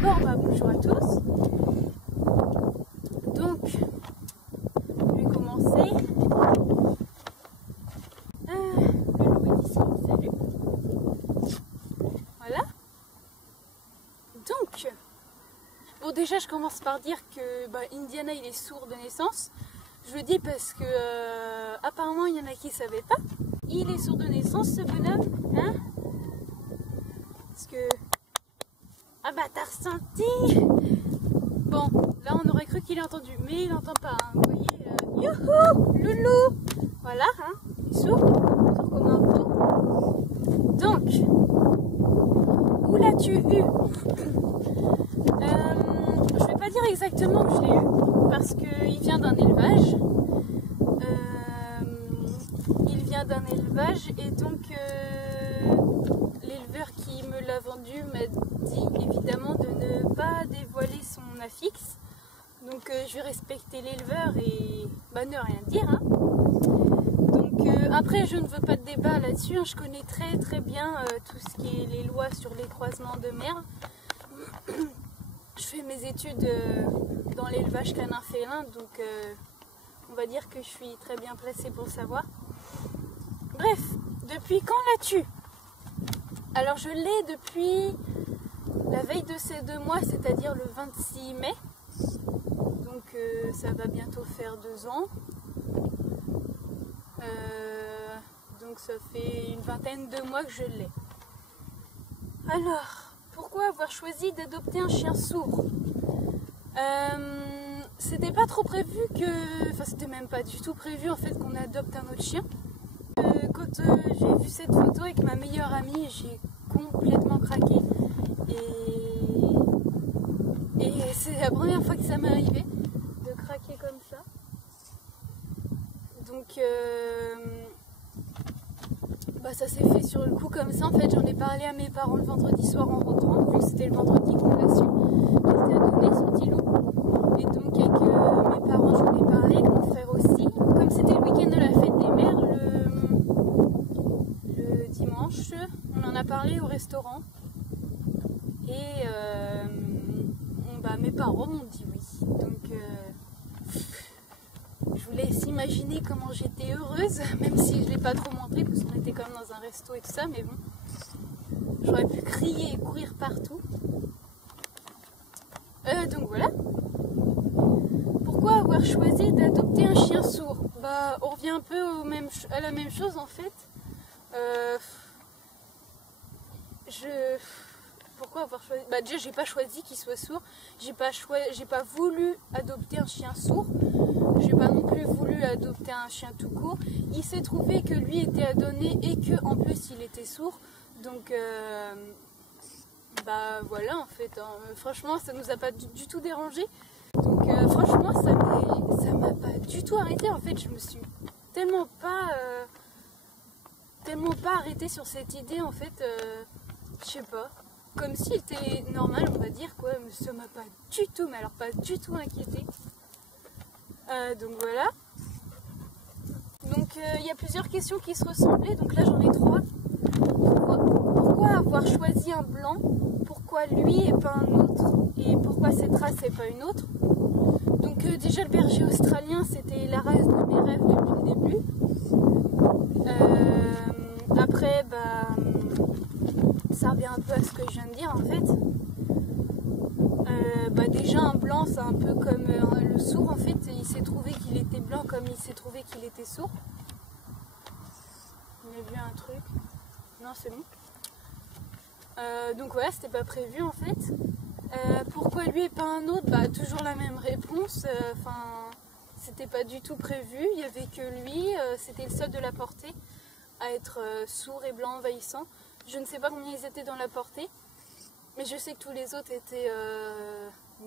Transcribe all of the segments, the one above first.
d'abord, bonjour à tous. Donc, je vais commencer. Le loup est ici, salut. Voilà. Donc, bon déjà je commence par dire que Indiana il est sourd de naissance. Je le dis parce que apparemment il y en a qui ne savaient pas. Il est sourd de naissance ce bonhomme, hein? Parce que... Ah bah t'as ressenti? Bon, là on aurait cru qu'il a entendu, mais il n'entend pas, hein. Vous voyez, youhou, loulou. Voilà, hein, il est sourd comme un pot. Donc, où l'as-tu eu? Je vais pas dire exactement où je l'ai eu, parce qu'il vient d'un élevage. Et donc l'éleveur qui me l'a vendu m'a dit évidemment de ne pas dévoiler son affixe. Donc je vais respecter l'éleveur et ne rien dire, hein. Donc après je ne veux pas de débat là-dessus, hein. Je connais très bien tout ce qui est les lois sur les croisements de mères. Je fais mes études dans l'élevage canin félin, donc on va dire que je suis très bien placée pour le savoir. Bref, depuis quand l'as-tu? Alors je l'ai depuis la veille de ces 2 mois, c'est-à-dire le 26 mai. Donc ça va bientôt faire 2 ans. Donc ça fait une vingtaine de mois que je l'ai. Alors, pourquoi avoir choisi d'adopter un chien sourd? C'était pas trop prévu que... Enfin, c'était même pas du tout prévu en fait qu'on adopte un autre chien. Quand j'ai vu cette photo avec ma meilleure amie, j'ai complètement craqué. Et c'est la première fois que ça m'est arrivé de craquer comme ça. Donc ça s'est fait sur le coup comme ça. En fait, j'en ai parlé à mes parents le vendredi soir en rentrant, vu que c'était le vendredi qu'on l'a su. Il était à donner ce petit loup. Et donc avec mes parents, j'en ai parlé, avec mon frère aussi. Comme c'était le week-end de la fête des mères, le dimanche, on en a parlé au restaurant. Et mes parents m'ont dit oui. Donc je vous laisse imaginer comment j'étais heureuse, même si je ne l'ai pas trop montré, parce qu'on était quand même dans un resto et tout ça, mais bon, j'aurais pu crier et courir partout. Donc voilà. Pourquoi avoir choisi d'adopter un chien sourd? On revient un peu à la même chose en fait. Pourquoi avoir choisi? Déjà j'ai pas choisi qu'il soit sourd, j'ai pas voulu adopter un chien sourd, j'ai pas non plus voulu adopter un chien tout court. Il s'est trouvé que lui était adonné et que en plus il était sourd, donc voilà en fait, hein. Franchement ça nous a pas du tout dérangé, donc franchement ça m'a pas du tout arrêté en fait. Je me suis tellement pas arrêtée sur cette idée en fait, je sais pas. Comme s'il était normal, on va dire, quoi. Mais ça m'a pas du tout, mais alors pas du tout inquiété. Donc voilà. Donc il y a plusieurs questions qui se ressemblaient, donc là j'en ai 3. Pourquoi avoir choisi un blanc? Pourquoi lui et pas un autre? Et pourquoi cette race et pas une autre? Donc déjà le berger australien, c'était la race de mes rêves depuis le début. Après, ça revient un peu à ce que je viens de dire en fait. Déjà un blanc c'est un peu comme le sourd en fait, il s'est trouvé qu'il était blanc comme il s'est trouvé qu'il était sourd. On a vu un truc. Non c'est bon. Donc voilà, c'était pas prévu en fait. Pourquoi lui et pas un autre? Toujours la même réponse. C'était pas du tout prévu, il y avait que lui, c'était le seul de la portée à être sourd et blanc envahissant. Je ne sais pas combien ils étaient dans la portée, mais je sais que tous les autres étaient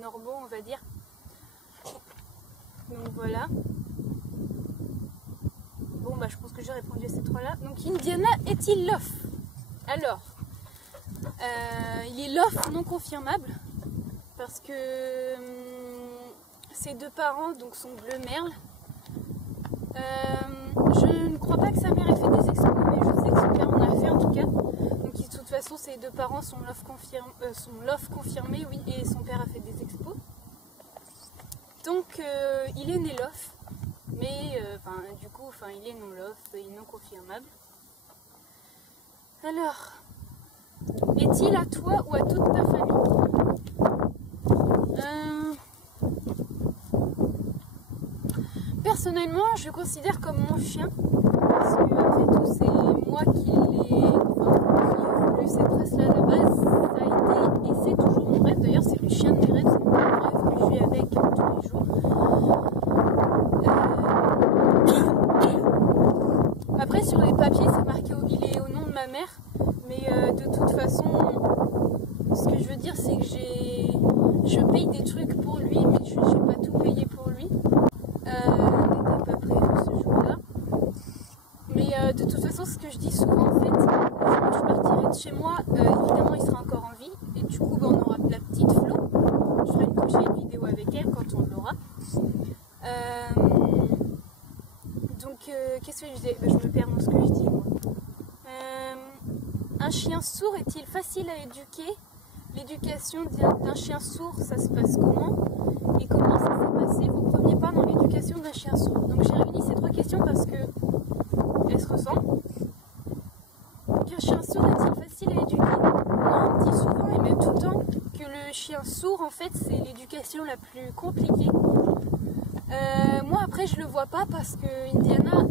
normaux, on va dire. Donc voilà. Bon, je pense que j'ai répondu à ces 3-là. Donc Indiana est-il lof? Alors, il est lof non confirmable, parce que ses 2 parents donc sont bleu merle. Je ne crois pas que sa mère ait fait des expos, mais je sais que son père en a fait en tout cas. Donc de toute façon, ses deux parents sont love confirmés, oui, et son père a fait des expos. Donc, il est né love, mais du coup, il est non love et non confirmable. Alors, est-il à toi ou à toute ta famille? Personnellement, je le considère comme mon chien, parce que après tout, c'est moi qui ai voulu cette race-là à la base. Ça a été et c'est toujours mon rêve. D'ailleurs, c'est le chien de mes rêves, c'est mon rêve que je vis avec tous les jours. Après, sur les papiers, c'est marqué il est au nom de ma mère, mais de toute façon, ce que je veux dire, c'est que je paye des trucs pour lui, mais je n'ai pas tout payé pour lui. N'était pas prévu ce jour-là. Mais de toute façon, ce que je dis souvent, en fait, quand je partirai de chez moi, évidemment, il sera encore en vie. Et du coup, on aura la petite Flo. Je ferai une prochaine vidéo avec elle quand on l'aura. Donc, qu'est-ce que je disais? Je me perds dans ce que je dis, moi. Un chien sourd est-il facile à éduquer? L'éducation d'un chien sourd, ça se passe comment? Et comment ça s'est passé vos premiers pas dans l'éducation d'un chien sourd? Donc j'ai réuni ces trois questions parce que elles se ressemblent. Qu'un chien sourd est-il facile à éduquer? Non, on dit souvent et même tout le temps que le chien sourd, en fait, c'est l'éducation la plus compliquée. Moi après je le vois pas parce que Indiana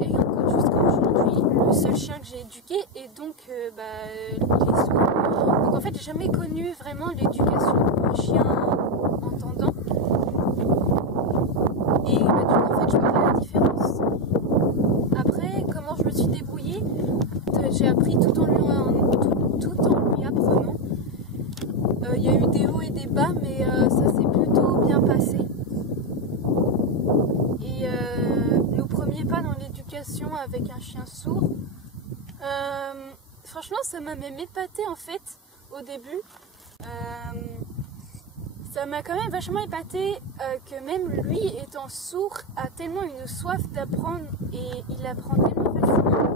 est encore jusqu'à aujourd'hui le seul chien que j'ai éduqué et donc il est sourd. Donc en fait j'ai jamais connu vraiment l'éducation d'un chien entendant et du coup en fait je vois pas la différence. Après comment je me suis débrouillée, j'ai appris tout en lui apprenant. Il y a eu des hauts et des bas mais ça s'est plutôt bien passé. Et nos premiers pas dans l'éducation avec un chien sourd, franchement ça m'a même épaté en fait au début. Ça m'a quand même vachement épaté que même lui étant sourd a tellement une soif d'apprendre et il apprend tellement facilement.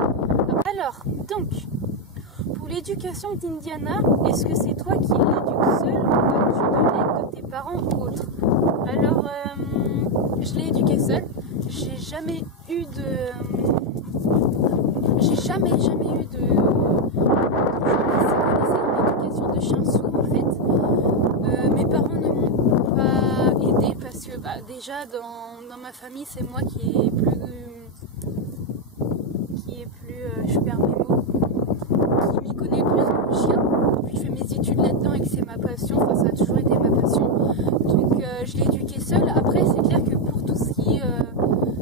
Alors donc pour l'éducation d'Indiana, est-ce que c'est toi qui l'éduques seul ou as-tu de l'aide de tes parents ou autres? Alors je l'ai éduqué seule. J'ai jamais eu de l'éducation de chien sourd en fait. Mes parents ne m'ont pas aidé parce que déjà dans ma famille c'est moi qui est plus je perds mes mots, qui m'y connaît le plus dans le chien. Puis je fais mes études là-dedans et que c'est ma passion, ça a toujours été ma passion. Donc je l'ai éduqué seule. Après c'est clair que pour tout ce qui est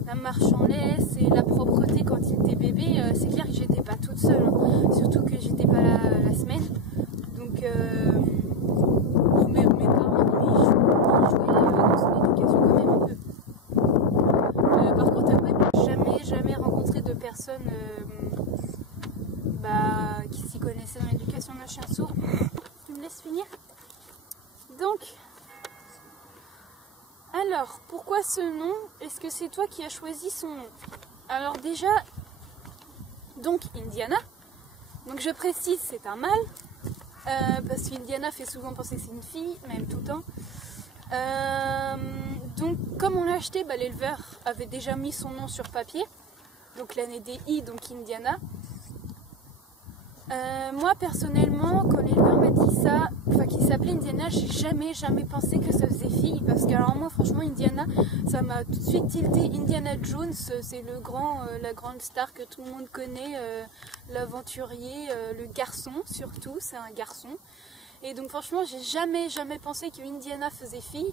la marche en laisse et la propreté quand il était bébé, c'est clair que j'étais pas toute seule, hein. Surtout que j'étais pas là la semaine. Donc mes parents ils jouaient dans son éducation quand même un peu. Par contre après jamais rencontré de personnes qui s'y connaissaient dans l'éducation d'un chien sourd. Tu me laisses finir? Donc alors, pourquoi ce nom? Est-ce que c'est toi qui as choisi son nom? Alors déjà, donc Indiana, donc je précise c'est un mâle, parce qu'Indiana fait souvent penser que c'est une fille, même tout le temps. Donc comme on l'a acheté, l'éleveur avait déjà mis son nom sur papier, donc l'année des I, donc Indiana. Moi personnellement, quand l'éleveur m'a dit ça, qu'il s'appelait Indiana, j'ai jamais pensé que ça faisait fille, parce que alors moi franchement Indiana, ça m'a tout de suite tilté. Indiana Jones, c'est la grande star que tout le monde connaît, l'aventurier, le garçon surtout, c'est un garçon. Et donc franchement j'ai jamais pensé que Indiana faisait fille.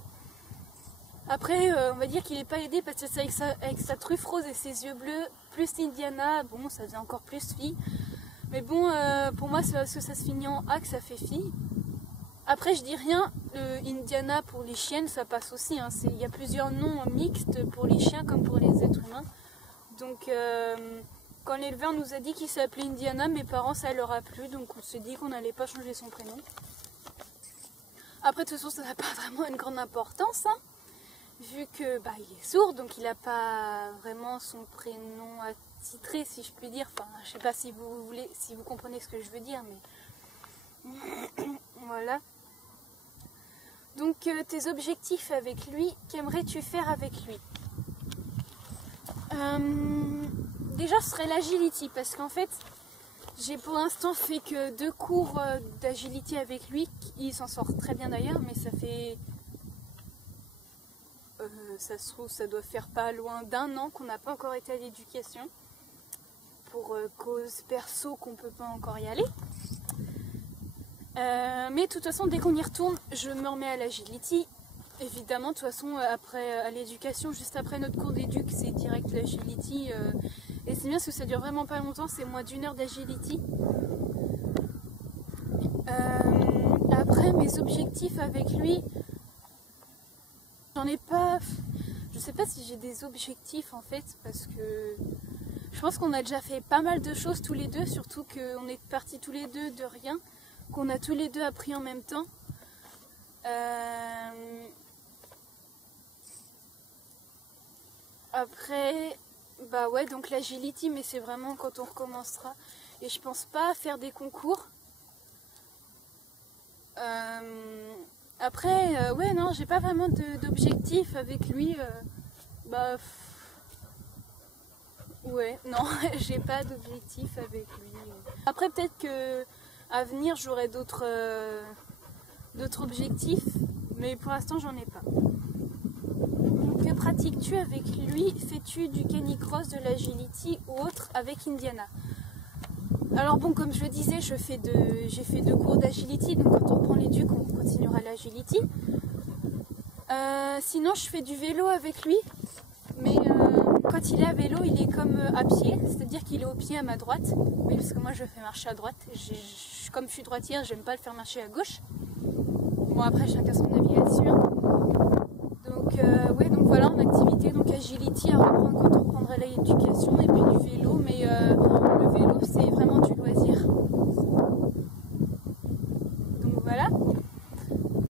Après on va dire qu'il n'est pas aidé parce que c'est avec sa truffe rose et ses yeux bleus, plus Indiana, bon ça faisait encore plus fille. Mais bon, pour moi, c'est parce que ça se finit en A que ça fait fille. Après, je dis rien, Indiana pour les chiennes, ça passe aussi. Hein. Il y a plusieurs noms mixtes pour les chiens comme pour les êtres humains. Donc, quand l'éleveur nous a dit qu'il s'appelait Indiana, mes parents, ça leur a plu. Donc, on s'est dit qu'on n'allait pas changer son prénom. Après, de toute façon, ça n'a pas vraiment une grande importance. Hein. vu que il est sourd, donc il n'a pas vraiment son prénom attitré, si je puis dire. Enfin, je sais pas si vous comprenez ce que je veux dire, mais voilà. Donc tes objectifs avec lui, qu'aimerais-tu faire avec lui? Déjà ce serait l'agility, parce qu'en fait j'ai pour l'instant fait que 2 cours d'agility avec lui. Il s'en sort très bien d'ailleurs, mais ça fait ça se trouve ça doit faire pas loin d'1 an qu'on n'a pas encore été à l'éducation pour cause perso qu'on peut pas encore y aller. Mais de toute façon dès qu'on y retourne je me remets à l'agility. Évidemment, de toute façon, après à l'éducation, juste après notre cours d'éduc, c'est direct l'agility. Et c'est bien parce que ça dure vraiment pas longtemps, c'est moins d'1 heure d'agility. Après, mes objectifs avec lui, j'en ai pas. Je sais pas si j'ai des objectifs en fait, parce que je pense qu'on a déjà fait pas mal de choses tous les deux, surtout qu'on est partis tous les deux de rien, qu'on a tous les deux appris en même temps. Après, ouais, donc l'agility, mais c'est vraiment quand on recommencera. Et je pense pas faire des concours. Après, ouais, non, j'ai pas vraiment d'objectif avec lui. Ouais, non, j'ai pas d'objectif avec lui. Après, peut-être que à venir, j'aurai d'autres objectifs, mais pour l'instant, j'en ai pas. Que pratiques-tu avec lui? Fais-tu du canicross, de l'agility ou autre avec Indiana? Alors bon, comme je le disais, j'ai fait 2 cours d'agility, donc quand on reprend l'éduc, on continuera l'agility. Sinon, je fais du vélo avec lui, mais quand il est à vélo, il est comme à pied, c'est-à-dire qu'il est au pied à ma droite. Oui, parce que moi, je le fais marcher à droite. Comme je suis droitière, j'aime pas le faire marcher à gauche. Bon, après, chacun son avis là-dessus. Hein. Donc, ouais, donc voilà, en activité, donc agility à reprendre quand on reprendra l'éducation, et puis du vélo, mais le vélo, c'est vraiment du